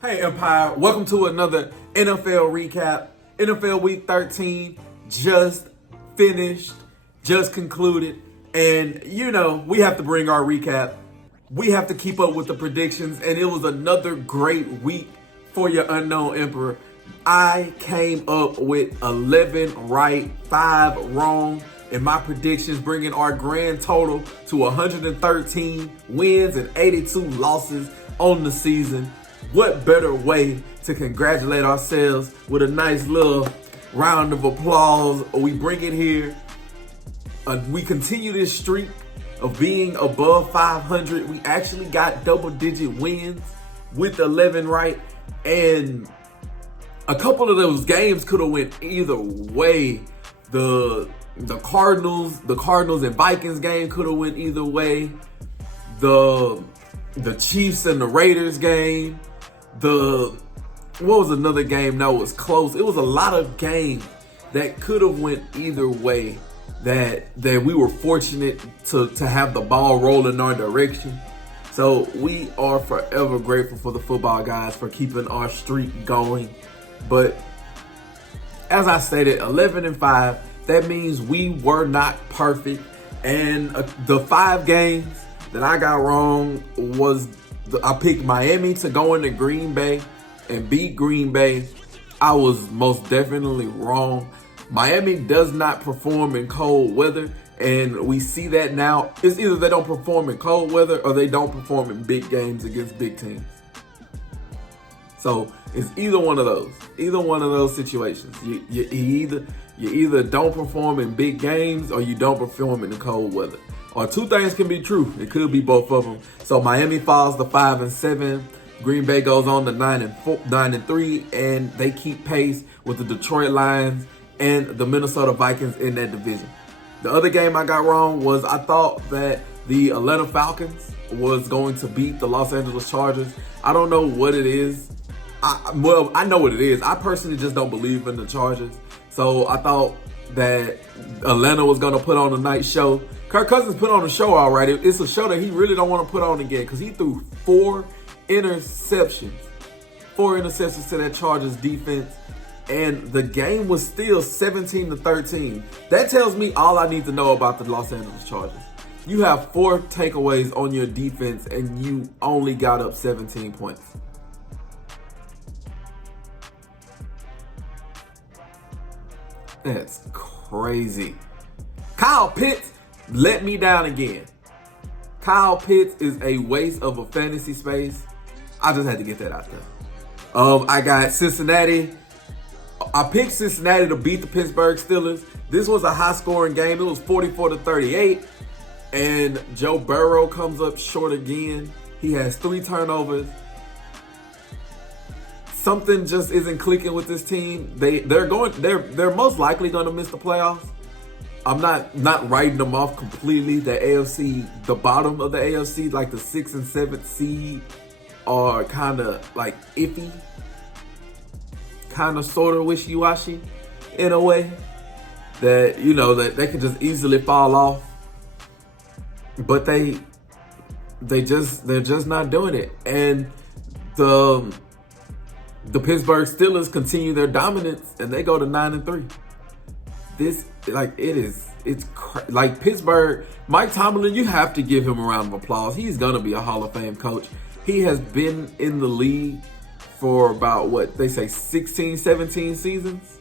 Hey Empire, welcome to another NFL recap. NFL Week 13 just finished, just concluded, and we have to bring our recap. We have to keep up with the predictions, and it was another great week for your unknown Emperor. I came up with 11 right, 5 wrong in my predictions, bringing our grand total to 113 wins and 82 losses on the season. What better way to congratulate ourselves with a nice little round of applause? We bring it here. We continue this streak of being above 500. We actually got double-digit wins with 11 right, and a couple of those games could have went either way. The Cardinals and Vikings game could have went either way. The Chiefs and the Raiders game. What was another game that was close? It was a lot of games that could have went either way, that we were fortunate to have the ball roll in our direction. So we are forever grateful for the football guys for keeping our streak going. But as I stated, 11-5, that means we were not perfect. And the 5 games that I got wrong was I picked Miami to go into Green Bay and beat Green Bay. I was most definitely wrong. Miami does not perform in cold weather, and we see that now. It's either they don't perform in cold weather or they don't perform in big games against big teams. So it's either one of those situations. You either don't perform in big games or you don't perform in the cold weather. Or two things can be true. It could be both of them. So Miami falls to 5-7. Green Bay goes on to 9-3, and they keep pace with the Detroit Lions and the Minnesota Vikings in that division. The other game I got wrong was I thought that the Atlanta Falcons was going to beat the Los Angeles Chargers. I don't know what it is. I know what it is. I personally just don't believe in the Chargers. So I thought that Atlanta was going to put on a nice show. Kirk Cousins put on a show all right. It's a show that he really don't want to put on again because he threw 4 interceptions to that Chargers defense, and the game was still 17-13. That tells me all I need to know about the Los Angeles Chargers. You have 4 takeaways on your defense, and you only got up 17 points. That's crazy. Kyle Pitts let me down again. Kyle Pitts is a waste of a fantasy space. I just had to get that out there. I got Cincinnati. I picked Cincinnati to beat the Pittsburgh Steelers. This was a high-scoring game. It was 44-38. And Joe Burrow comes up short again. He has 3 turnovers. Something just isn't clicking with this team. They're most likely going to miss the playoffs. I'm not writing them off completely. The AFC, the bottom of the AFC, like the 6th and 7th seed, are kind of like iffy, kind of sort of wishy-washy in a way. That that they could just easily fall off, but they're just not doing it. And the Pittsburgh Steelers continue their dominance, and they go to 9-3. Like Pittsburgh, Mike Tomlin, you have to give him a round of applause. He's gonna be a Hall of Fame coach. He has been in the league for about, what they say, 16, 17 seasons,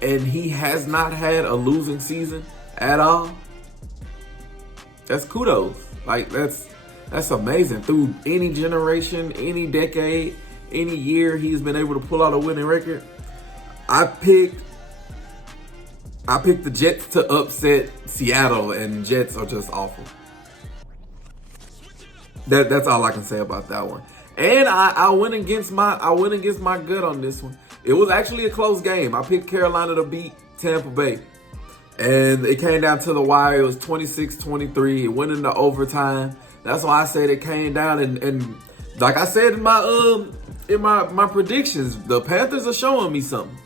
and he has not had a losing season at all. That's kudos. Like that's amazing. Through any generation, any decade, any year, he's been able to pull out a winning record. I picked the Jets to upset Seattle, and Jets are just awful. That's all I can say about that one. And I went against my gut on this one. It was actually a close game. I picked Carolina to beat Tampa Bay, and it came down to the wire. It was 26-23. It went into overtime. That's why I said it came down. And like I said in my predictions, the Panthers are showing me something.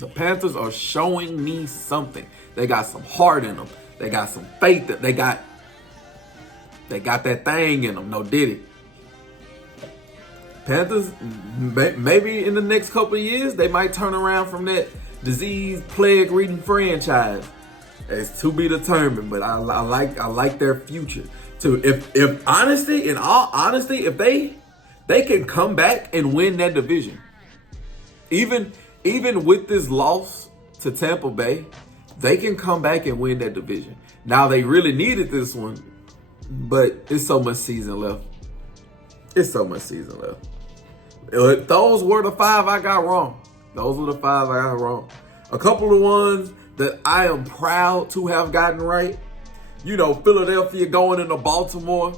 The Panthers are showing me something. They got some heart in them. They got some faith. They got that thing in them. No diddy. Panthers, maybe in the next couple of years, they might turn around from that disease plague reading franchise. It's to be determined, but I like their future too. If honesty, in all honesty, if they can come back and win that division, even with this loss to Tampa Bay, they can come back and win that division. Now they really needed this one, but it's so much season left. It's so much season left. Those were the 5 I got wrong. Those were the 5 I got wrong. A couple of ones that I am proud to have gotten right. You know, Philadelphia going into Baltimore,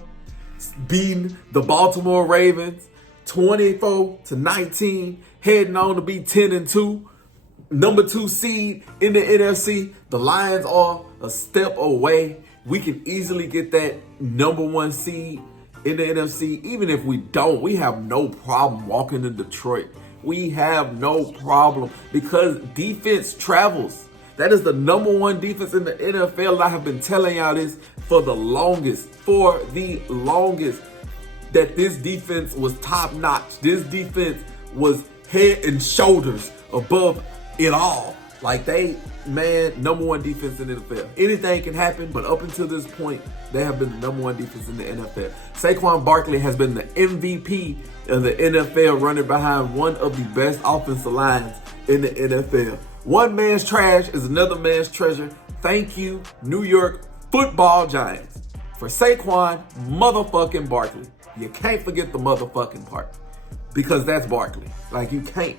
beating the Baltimore Ravens 24-19, heading on to be 10-2. Number 2 seed in the NFC. The Lions are a step away. We can easily get that number 1 seed in the NFC. Even if we don't, we have no problem walking in Detroit. We have no problem because defense travels. That is the number 1 defense in the NFL. I have been telling y'all this for the longest, that this defense was top notch. This defense was head and shoulders above it all. Like number 1 defense in the NFL. Anything can happen, but up until this point, they have been the number 1 defense in the NFL. Saquon Barkley has been the MVP of the NFL, running behind one of the best offensive lines in the NFL. One man's trash is another man's treasure. Thank you, New York Football Giants, for Saquon motherfucking Barkley. You can't forget the motherfucking part, because that's Barkley. Like, you can't.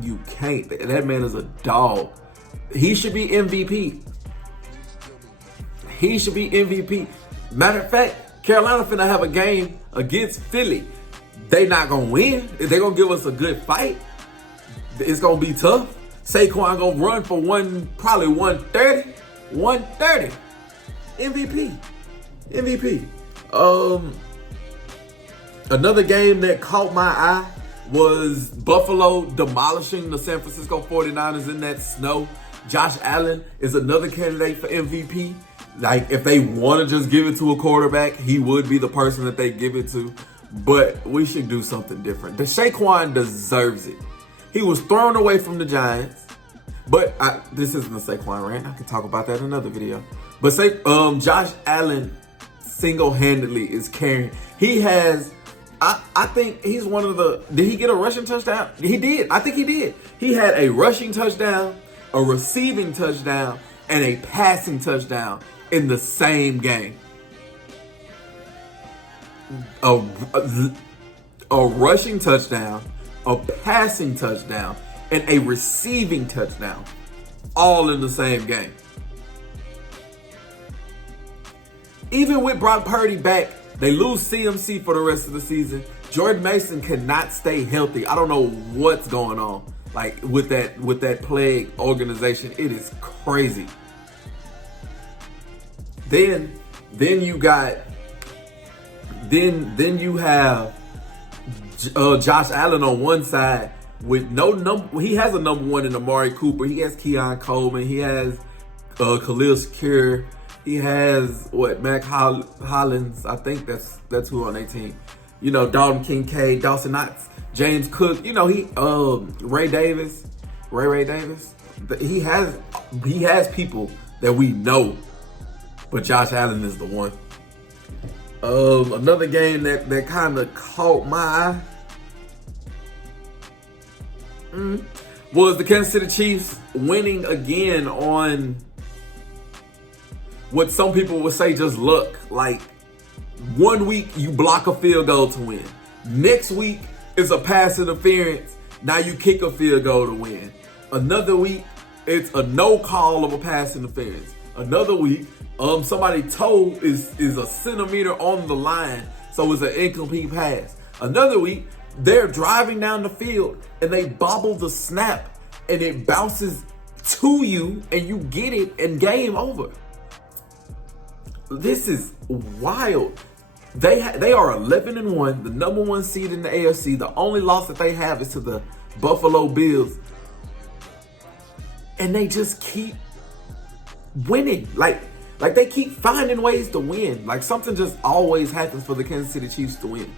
You can't. That man is a dog. He should be MVP. He should be MVP. Matter of fact, Carolina finna have a game against Philly. They not gonna win. If they gonna give us a good fight, it's gonna be tough. Saquon gonna run for probably 130. 130. MVP. Another game that caught my eye was Buffalo demolishing the San Francisco 49ers in that snow. Josh Allen is another candidate for MVP. Like, if they want to just give it to a quarterback, he would be the person that they give it to. But we should do something different. The Saquon deserves it. He was thrown away from the Giants. But this isn't a Saquon rant. I can talk about that in another video. But Josh Allen single-handedly is carrying. He has... I think he's one of the... Did he get a rushing touchdown? He did. I think he did. He had a rushing touchdown, a receiving touchdown, and a passing touchdown in the same game. A rushing touchdown, a passing touchdown, and a receiving touchdown, all in the same game. Even with Brock Purdy back, they lose CMC for the rest of the season. Jordan Mason cannot stay healthy. I don't know what's going on, like, with that plague organization. It is crazy. Then you have Josh Allen on one side with no number. He has a number 1 in Amari Cooper. He has Keon Coleman. He has Khalil Shakir. He has Mac Hollins. I think that's who on their team. You know, Dalton Kincaid, Dawson Knox, James Cook. You know, Ray Davis. He has people that we know, but Josh Allen is the one. Another game that kind of caught my eye was the Kansas City Chiefs winning again on what some people would say just luck. Like, 1 week you block a field goal to win. Next week is a pass interference. Now you kick a field goal to win. Another week it's a no call of a pass interference. Another week somebody toe is a centimeter on the line, so it's an incomplete pass. Another week they're driving down the field and they bobble the snap and it bounces to you and you get it and game over. This is wild. They are 11-1, the number 1 seed in the AFC. The only loss that they have is to the Buffalo Bills. And they just keep winning. Like they keep finding ways to win. Like, something just always happens for the Kansas City Chiefs to win.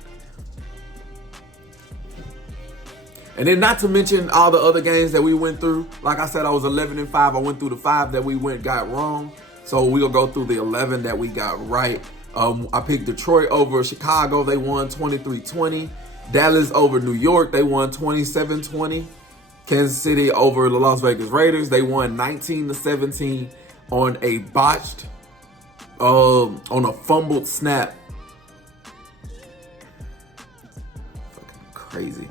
And then not to mention all the other games that we went through. Like I said, I was 11-5. I went through the 5 that we got wrong. So we'll go through the 11 that we got right. I picked Detroit over Chicago. They won 23-20. Dallas over New York. They won 27-20. Kansas City over the Las Vegas Raiders. They won 19-17 on a botched, on a fumbled snap. Fucking crazy.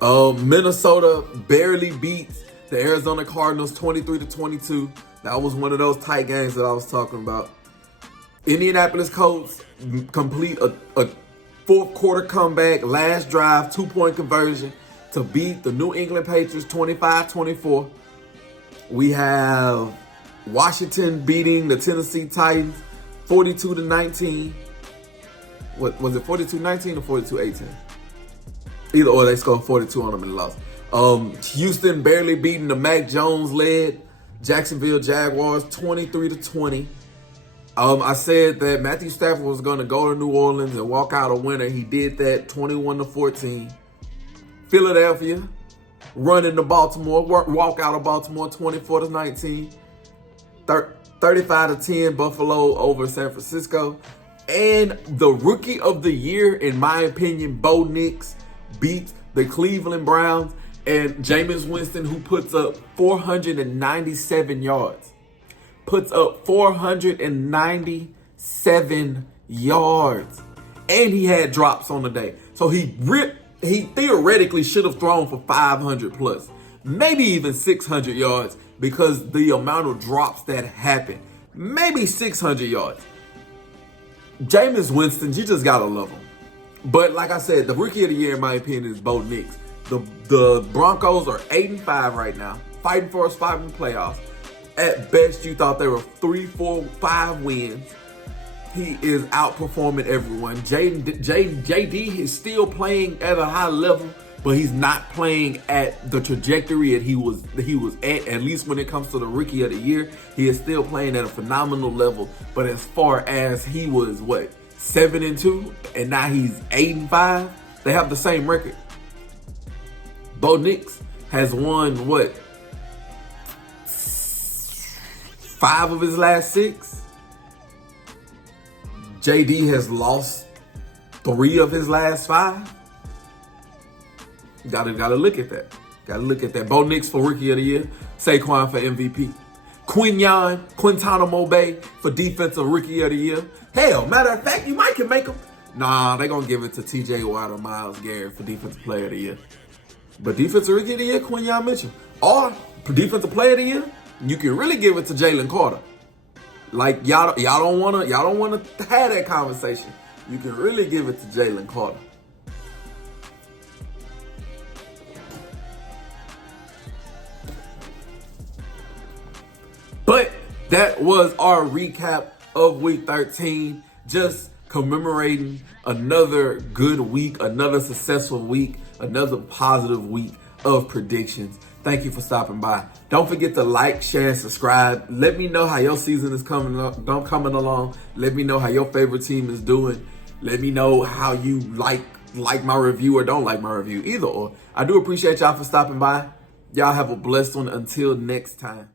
Minnesota barely beats the Arizona Cardinals 23-22. That was one of those tight games that I was talking about. Indianapolis Colts complete a fourth quarter comeback, last drive, 2-point conversion to beat the New England Patriots 25-24. We have Washington beating the Tennessee Titans 42-19. What was it, 42-19 or 42-18? Either or, they scored 42 on them and lost. Houston barely beating the Mac Jones-led Jacksonville Jaguars 23-20. I said that Matthew Stafford was going to go to New Orleans and walk out a winner. He did that 21-14. Philadelphia running to Baltimore, walk out of Baltimore 24-19. 35-10 Buffalo over San Francisco. And the rookie of the year, in my opinion, Bo Nix, beats the Cleveland Browns and Jameis Winston, who puts up 497 yards. Puts up 497 yards. And he had drops on the day. So he theoretically should have thrown for 500 plus. Maybe even 600 yards because the amount of drops that happened. Maybe 600 yards. Jameis Winston, you just gotta love him. But like I said, the rookie of the year, in my opinion, is Bo Nix. The Broncos are 8-5 right now, fighting for a spot in the playoffs. At best, you thought they were 3, 4, 5 wins. He is outperforming everyone. JD is still playing at a high level, but he's not playing at the trajectory that he was at least when it comes to the rookie of the year. He is still playing at a phenomenal level. But as far as he was, 7-2, and now he's 8-5, they have the same record. Bo Nix has won 5 of his last 6. JD has lost 3 of his last 5. Gotta look at that. Gotta look at that. Bo Nix for Rookie of the Year. Saquon for MVP. Quintana Bay for Defensive Rookie of the Year. Hell, matter of fact, you might can make him. Nah, they're gonna give it to TJ Watt or Myles Garrett for Defensive Player of the Year. But Defensive Rookie of the Year, Quinyon Mitchell. Or for Defensive Player of the Year, you can really give it to Jalen Carter. Like y'all don't wanna have that conversation. You can really give it to Jalen Carter. But that was our recap of week 13. Just commemorating another good week, another successful week, another positive week of predictions. Thank you for stopping by. Don't forget to like, share, and subscribe. Let me know how your season is coming along. Let me know how your favorite team is doing. Let me know how you like my review or don't like my review. Either or. I do appreciate y'all for stopping by. Y'all have a blessed one until next time.